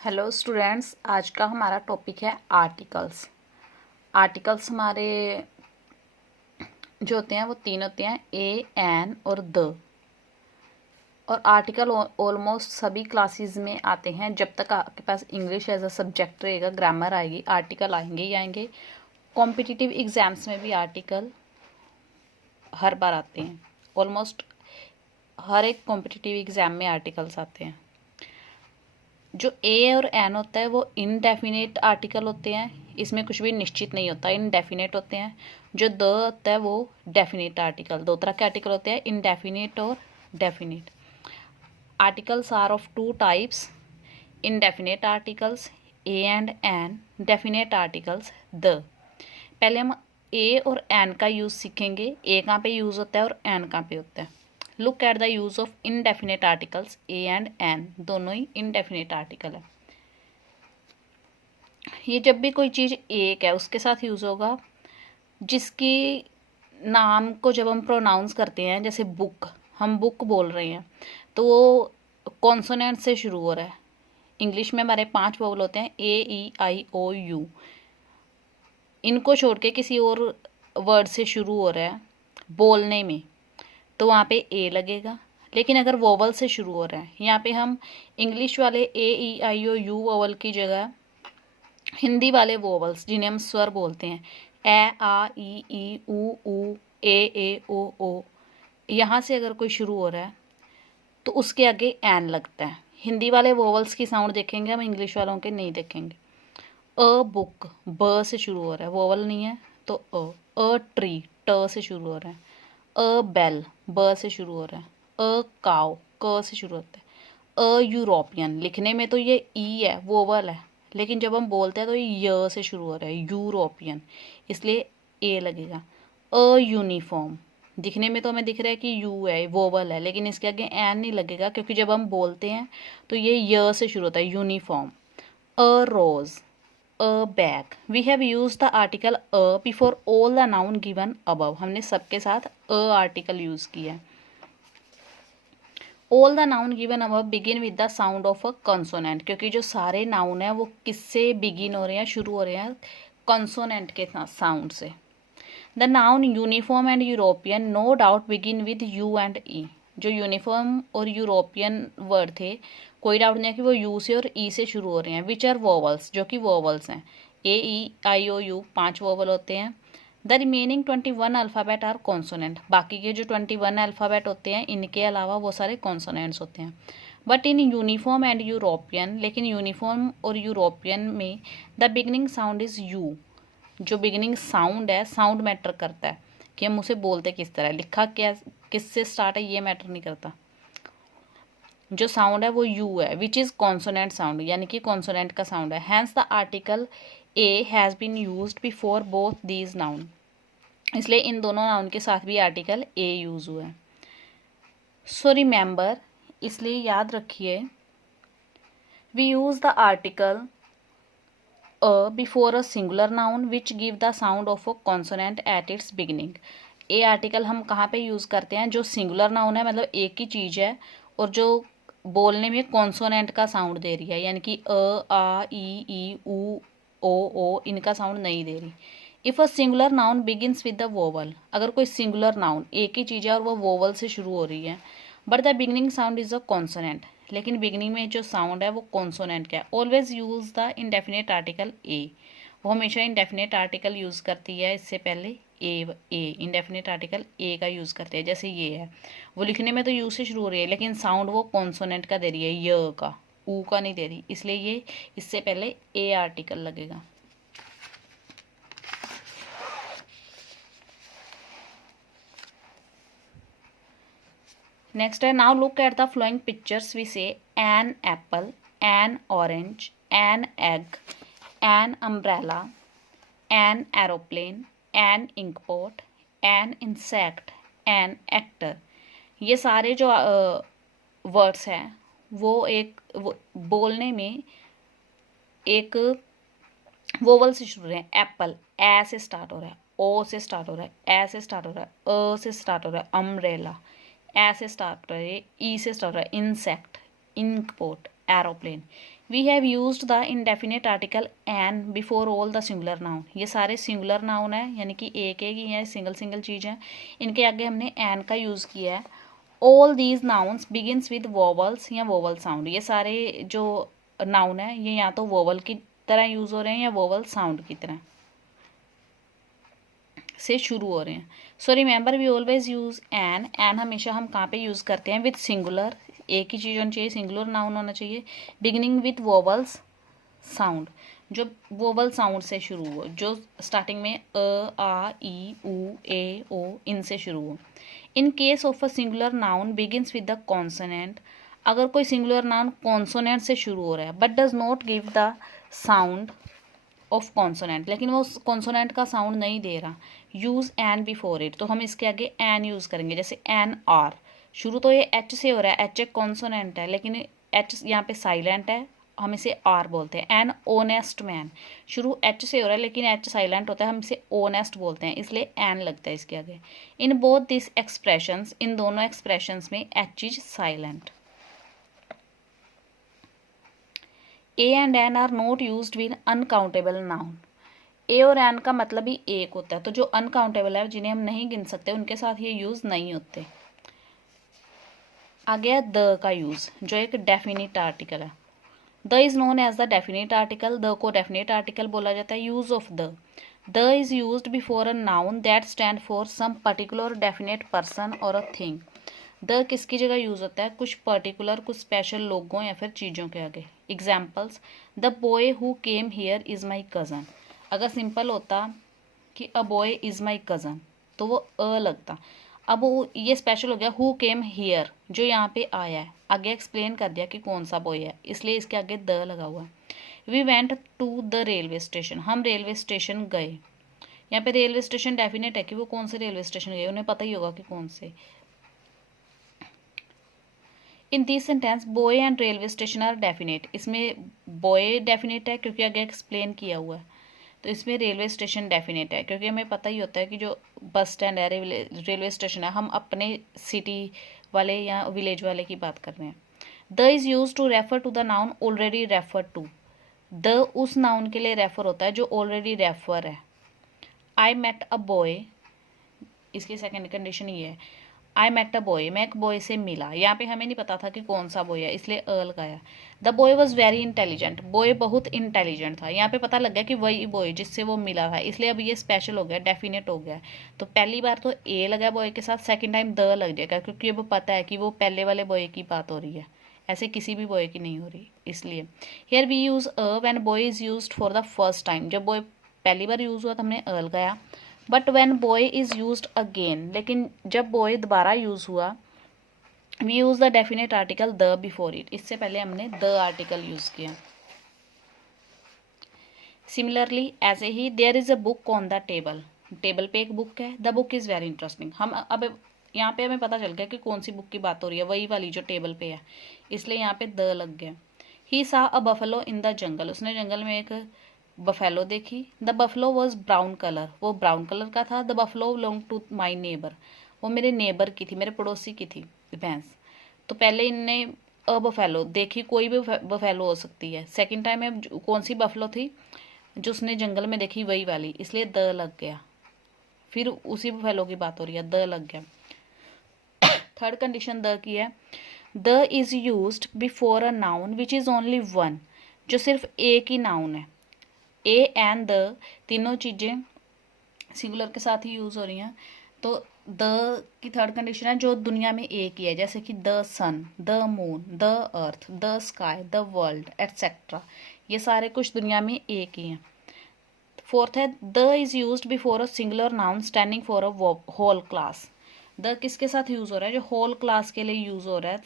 Hello students, आज का हमारा टॉपिक है आर्टिकल्स। आर्टिकल्स हमारे जो होते हैं वो तीन होते हैं, ए, एन और द। और आर्टिकल ऑलमोस्ट सभी क्लासेस में आते हैं। जब तक आपके पास इंग्लिश एज अ सब्जेक्ट रहेगा, ग्रामर आएगी, आर्टिकल आएंगे ही आएंगे। कॉम्पिटिटिव एग्जाम्स में भी आर्टिकल हर बार आते हैं। ऑलमोस्ट हर एक कॉम्पिटिटिव एग्ज़ाम में आर्टिकल्स आते हैं। जो ए और एन होता है वो इनडेफिनेट आर्टिकल होते हैं, इसमें कुछ भी निश्चित नहीं होता, इनडेफिनेट होते हैं। जो द होता है वो डेफिनेट आर्टिकल। दो तरह के आर्टिकल होते हैं, इनडेफिनेट और definite. Articles are of two types, indefinite articles a and an, definite articles the. पहले हम ए और एन का यूज़ सीखेंगे। ए कहाँ पे यूज़ होता है और एन कहाँ पे होता है। Look at the use of indefinite articles a and an, दोनों ही इनडेफिनेट आर्टिकल है। ये जब भी कोई चीज़ एक है उसके साथ यूज़ होगा जिसकी नाम को जब हम प्रोनाउंस करते हैं, जैसे बुक, हम बुक बोल रहे हैं तो वो कॉन्सोनेंट से शुरू हो रहा है। इंग्लिश में हमारे 5 वोवल होते हैं, ए, ई, आई, ओ, यू। इनको छोड़ के किसी और वर्ड से शुरू हो रहा है बोलने में तो वहाँ पे ए लगेगा। लेकिन अगर वोवल से शुरू हो रहा है, यहाँ पे हम इंग्लिश वाले ए, ई, आई, ओ, यू वोवल की जगह हिंदी वाले वोवल्स जिन्हें हम स्वर बोलते हैं, ए, आ, ई, ऊ, ए, ओ, यहाँ से अगर कोई शुरू हो रहा है तो उसके आगे एन लगता है। हिंदी वाले वोवल्स की साउंड देखेंगे हम, इंग्लिश वालों के नहीं देखेंगे। अ बुक, ब से शुरू हो रहा है, वोवल नहीं है तो अ ट्री, ट से शुरू हो रहा है। अ बेल, ब से शुरू हो रहा है। अ काव, क से शुरू होता है। अ यूरोपियन, लिखने में तो ये ई है, वोवल है, लेकिन जब हम बोलते हैं तो ये य से शुरू हो रहा है, यूरोपियन, इसलिए ए लगेगा। अ यूनिफॉर्म, दिखने में तो हमें दिख रहा है कि यू है, वोवल है, लेकिन इसके आगे एन नहीं लगेगा क्योंकि जब हम बोलते हैं तो ये य से शुरू होता है, uniform. A rose, a bag. We have used the article a before all the noun given above. हमने सबके साथ a article यूज़ किया है। All the noun given above begin with the sound of a consonant, क्योंकि जो सारे noun हैं वो किससे begin हो रहे हैं, शुरू हो रहे हैं consonant के sound से। The noun uniform and European no doubt begin with U and E. जो यूनिफॉर्म और यूरोपियन वर्ड थे, कोई डाउट नहीं है कि वो यू से और ई से शुरू हो रहे हैं। विच आर वोवल्स, जो कि वोवल्स हैं। ए, ई, आई, ओ, यू 5 वोवल होते हैं। The remaining 21 alphabet are consonant, बाकी के जो 21 अल्फ़ाबेट होते हैं इनके अलावा वो सारे कॉन्सोनेंट्स होते हैं। But in uniform and European, लेकिन यूनिफॉर्म और यूरोपियन में the beginning sound is you. जो बिगिनिंग साउंड है, साउंड मैटर करता है कि हम उसे बोलते किस तरह, लिखा क्या किससे स्टार्ट है ये मैटर नहीं करता। जो साउंड है वो यू है, विच इज़ कॉन्सोनेंट साउंड, यानी कि कॉन्सोनेंट का साउंड है। Hence the article a has been used before both these noun, इसलिए इन दोनों नाउन के साथ भी आर्टिकल ए यूज हुआ है। सो रिमेंबर, इसलिए याद रखिए, we use the article a before a singular noun which give the sound of a consonant at its beginning. A article हम कहाँ पे यूज़ करते हैं, जो सिंगुलर नाउन है, मतलब एक ही चीज़ है और जो बोलने में कॉन्सोनेंट का साउंड दे रही है, यानी कि अ, आ, ई, ओ इनका साउंड नहीं दे रही। If a singular noun begins with the vowel, अगर कोई सिंगुलर नाउन एक ही चीज़ है और वो वोवल से शुरू हो रही है, but the beginning sound is a consonant, लेकिन बिगनिंग में जो साउंड है वो कॉन्सोनेंट का है। Always use the indefinite article a, वो हमेशा इंडेफिनेट आर्टिकल यूज़ करती है, इससे पहले ए इंडेफिनेट आर्टिकल ए का यूज़ करते हैं। जैसे ये है, वो लिखने में तो यू से शुरू हो रही है लेकिन साउंड वो कॉन्सोनेंट का दे रही है, य का, ऊ का नहीं दे रही, इसलिए ये इससे पहले ए आर्टिकल लगेगा। नेक्स्ट है, now look at the flowing pictures. We say an apple, an orange, an egg, an umbrella, an aeroplane, an inkpot, an insect, an actor. ये सारे जो वर्ड्स हैं वो बोलने में एक वोवल से शुरू हो रहे हैं। एप्पल ए से स्टार्ट हो रहा है, ओ से स्टार्ट हो रहा है, ए से स्टार्ट हो रहा है, अ से स्टार्ट हो रहा है, अम्ब्रेला ए से स्टार्ट हो रहा है, ई से स्टार्ट हो रहा है, insect, inkpot, aeroplane. We have used the indefinite article an before all the singular noun. ये सारे सिंगुलर नाउन है, यानी कि एक ही है, सिंगल सिंगल चीज़ है, इनके आगे हमने एन का यूज़ किया है। All these nouns begins with vowels या वोवल साउंड। ये सारे जो नाउन है ये या तो वोवल की तरह यूज़ हो रहे हैं या वोवल साउंड की तरह से शुरू हो रहे हैं। So remember we always use an. An हमेशा हम कहाँ पे यूज़ करते हैं? विद सिंगुलर, एक ही चीज़ होनी चाहिए, सिंगुलर नाउन होना चाहिए, बिगिनिंग विथ वोवल्स साउंड, जो वोवल साउंड से शुरू हो, जो स्टार्टिंग में अ, आ, ई, उ, ए, ओ इनसे शुरू हो। In case of a singular noun begins with the consonant. अगर कोई सिंगुलर नाउन कॉन्सोनेंट से शुरू हो रहा है but does not give the sound of consonant, लेकिन वो कॉन्सोनेंट का साउंड नहीं दे रहा, यूज़ एन बिफोर इट, तो हम इसके आगे एन यूज़ करेंगे। जैसे एन आर, शुरू तो ये एच से हो रहा है, एच एक कॉन्सोनेंट है लेकिन एच यहाँ पे साइलेंट है, हम इसे आर बोलते हैं। एन ओनेस्ट मैन, शुरू एच से हो रहा है लेकिन एच साइलेंट होता है, हम इसे ओनेस्ट बोलते हैं, इसलिए एन लगता है इसके आगे। इन बोथ दिस एक्सप्रेशंस, इन दोनों एक्सप्रेशंस में H is silent. A and an are not used with uncountable noun. A और एन का मतलब ही एक होता है, तो जो अनकाउंटेबल है जिन्हें हम नहीं गिन सकते उनके साथ ये यूज़ नहीं होते। आ गया द का यूज़, जो एक डेफिनिट आर्टिकल है। The is known as the definite article. The को डेफिनेट आर्टिकल बोला जाता है। Use of the, the is used before a noun that stand for some particular definite person और अ थिंग। द किसकी जगह use होता है? कुछ पर्टिकुलर, कुछ स्पेशल लोगों या फिर चीज़ों के आगे। Examples, the boy who came here is my cousin. अगर सिंपल होता कि a boy is my cousin तो वो अ लगता। अब वो ये स्पेशल हो गया, हु केम हियर, जो यहाँ पे आया है, आगे एक्सप्लेन कर दिया कि कौन सा बॉय है, इसलिए इसके आगे द लगा हुआ है। We went to the railway station, हम रेलवे स्टेशन गए। यहाँ पे रेलवे स्टेशन डेफिनेट है कि वो कौन से रेलवे स्टेशन गए, उन्हें पता ही होगा कि कौन से। In this sentence boy and railway station are definite. इसमें बॉय डेफिनेट है क्योंकि आगे एक्सप्लेन किया हुआ है, तो इसमें रेलवे स्टेशन डेफिनेट है क्योंकि हमें पता ही होता है कि जो बस स्टैंड है, रेलवे स्टेशन है, हम अपने सिटी वाले या विलेज वाले की बात कर रहे हैं। The is use to refer to the noun already refer to. The उस नाउन के लिए रेफर होता है जो ऑलरेडी रेफर है। आई मेट अ बॉय, इसकी सेकेंड कंडीशन ये है, आई मेट अ बॉय, मैं एक बॉय से मिला। यहाँ पे हमें नहीं पता था कि कौन सा बॉय है, इसलिए अ लगाया। The boy was very intelligent, boy बहुत इंटेलिजेंट था। यहाँ पे पता लग गया कि वही बॉय जिससे वो मिला था, इसलिए अब ये स्पेशल हो गया, डेफिनेट हो गया। तो पहली बार तो ए लगा बॉय के साथ, सेकेंड टाइम द लग जाएगा क्योंकि अब पता है कि वो पहले वाले बॉय की बात हो रही है, ऐसे किसी भी बॉय की नहीं हो रही, इसलिए। Here we use a when boy is used for the first time, जब बॉय पहली बार यूज़ हुआ तो हमने अ लगाया। But when boy is used again, लेकिन जब बॉय दोबारा यूज़ हुआ, we use the definite article the before it, इससे पहले हमने द आर्टिकल यूज़ किया। सिमिलरली ऐसे ही there is a book on the table, table पे एक बुक है, the book is very interesting. हम अब यहाँ पे हमें पता चल गया कि कौन सी बुक की बात हो रही है, वही वाली जो टेबल पे है, इसलिए यहाँ पे द लग गया। ही सा अ बफेलो इन द जंगल, उसने जंगल में एक बफेलो देखी। The buffalo was brown colour, वो ब्राउन कलर का था। The buffalo belong to my neighbour, वो मेरे नेबर की थी, मेरे पड़ोसी की थी भैंस। तो पहले इनने अ बफेलो देखी, कोई भी बफेलो हो सकती है। सेकंड टाइम में कौन सी बफलो थी जो उसने जंगल में देखी, वही वाली, इसलिए द लग गया। फिर उसी बफेलो की बात हो रही है, द लग गया। थर्ड कंडीशन द की है, the is used before a noun which is only one, जो सिर्फ एक ही नाउन है। ए एंड द तीनों चीज़ें सिंगुलर के साथ ही यूज़ हो रही हैं, तो द की थर्ड कंडीशन है जो दुनिया में एक ही है, जैसे कि the sun, the moon, the earth, the sky, the world etcetera, ये सारे कुछ दुनिया में एक ही हैं। फोर्थ है, the is used before a singular noun standing for a whole class. The किसके साथ यूज़ हो रहा है? जो होल क्लास के लिए यूज़ हो रहा है,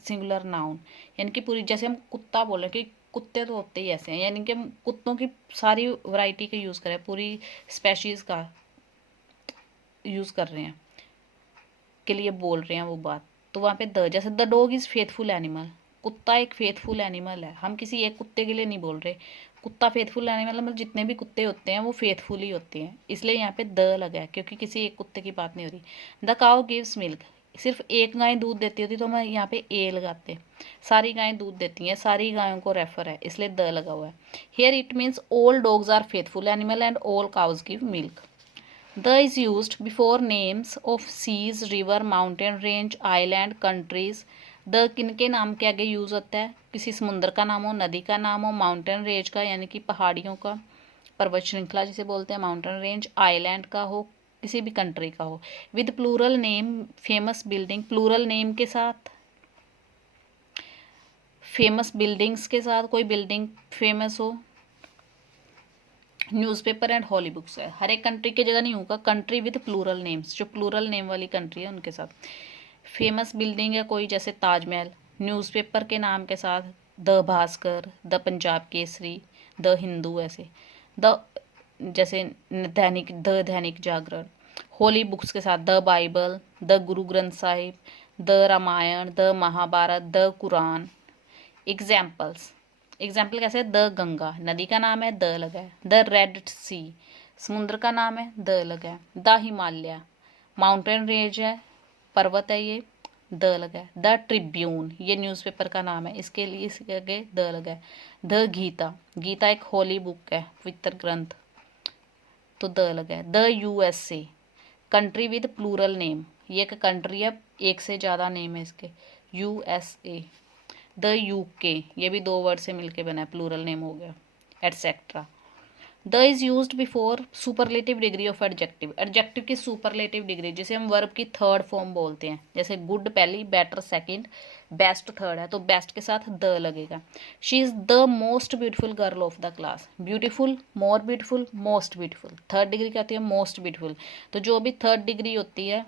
सिंगुलर नाउन, यानी कि पूरी, जैसे हम कुत्ता बोल रहे हैं कि कुत्ते तो होते ही ऐसे हैं, यानी कि हम कुत्तों की सारी वैरायटी का यूज़ करें, पूरी स्पेशीज़ का यूज़ कर रहे हैं, के लिए बोल रहे हैं वो बात, तो वहाँ पे द, जैसे the dog is faithful animal, कुत्ता एक फेथफुल एनिमल है, हम किसी एक कुत्ते के लिए नहीं बोल रहे। कुत्ता फेथफुल एनिमल, मतलब जितने भी कुत्ते होते हैं वो फेथफुल ही होते हैं, इसलिए यहाँ पे द लगा है क्योंकि किसी एक कुत्ते की बात नहीं हो रही। द काउ गिव्स मिल्क, सिर्फ एक गाय दूध देती होती तो मैं यहाँ पे ए लगाते। सारी गायें दूध देती हैं, सारी गायों को रेफर है, इसलिए द लगा हुआ है। Here it means all dogs are faithful animal and all cows give milk. The is used before names of seas, river, mountain range, island, countries. The किनके नाम के आगे यूज होता है? किसी समुद्र का नाम हो, नदी का नाम हो, माउंटेन रेंज का यानी कि पहाड़ियों का, पर्वत श्रृंखला जिसे बोलते हैं माउंटेन रेंज, आइलैंड का हो, किसी भी कंट्री का हो। With plural name, famous building, plural name के साथ, फेमस बिल्डिंग्स के साथ, कोई बिल्डिंग फेमस हो। न्यूज़पेपर एंड हॉली बुक्स है, हर एक कंट्री की जगह नहीं होगा, कंट्री विद प्लूरल नेम्स, जो प्लूरल नेम वाली कंट्री है उनके साथ। फेमस बिल्डिंग है कोई, जैसे ताजमहल। न्यूज़पेपर के नाम के साथ the Bhaskar, the Punjab Kesari, the Hindu, ऐसे द, जैसे दैनिक जागरण। होली बुक्स के साथ the Bible, the Guru Granth Sahib, the Ramayana, the Mahabharata, the Quran. Examples, example कैसे है? द गंगा, नदी का नाम है, द लगा है। द रेड सी, समुद्र का नाम है, द लगा है। द हिमालय, माउंटेन रेंज है, पर्वत है, ये द लगा है। द ट्रिब्यून, ये न्यूज़पेपर का नाम है, इसके लिए इसके आगे द लगा है। द गीता, गीता एक होली बुक है, पवित्र ग्रंथ, तो द लगा है। The USA, country with plural name, ये एक कंट्री है, एक से ज़्यादा नेम है इसके, यूएसए। द यूके, ये भी दो वर्ड से मिलके बना है, प्लूरल नेम हो गया, etcetera. The is used before superlative degree of adjective, adjective की सुपरलेटिव डिग्री, जिसे हम वर्ब की थर्ड फॉर्म बोलते हैं, जैसे गुड पहली, बेटर सेकंड, बेस्ट थर्ड है, तो बेस्ट के साथ द लगेगा। She is the most beautiful girl of the class, beautiful, more beautiful, most beautiful, third degree क्या होती है? Most beautiful. तो जो भी थर्ड डिग्री होती है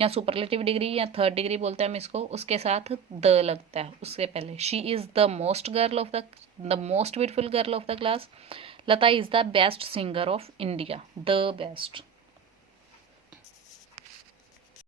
या सुपरलेटिव डिग्री या थर्ड डिग्री बोलते हैं हम इसको, उसके साथ द लगता है उससे पहले। She is the most girl of the most beautiful girl of the class. Lata is the best singer of India, the best.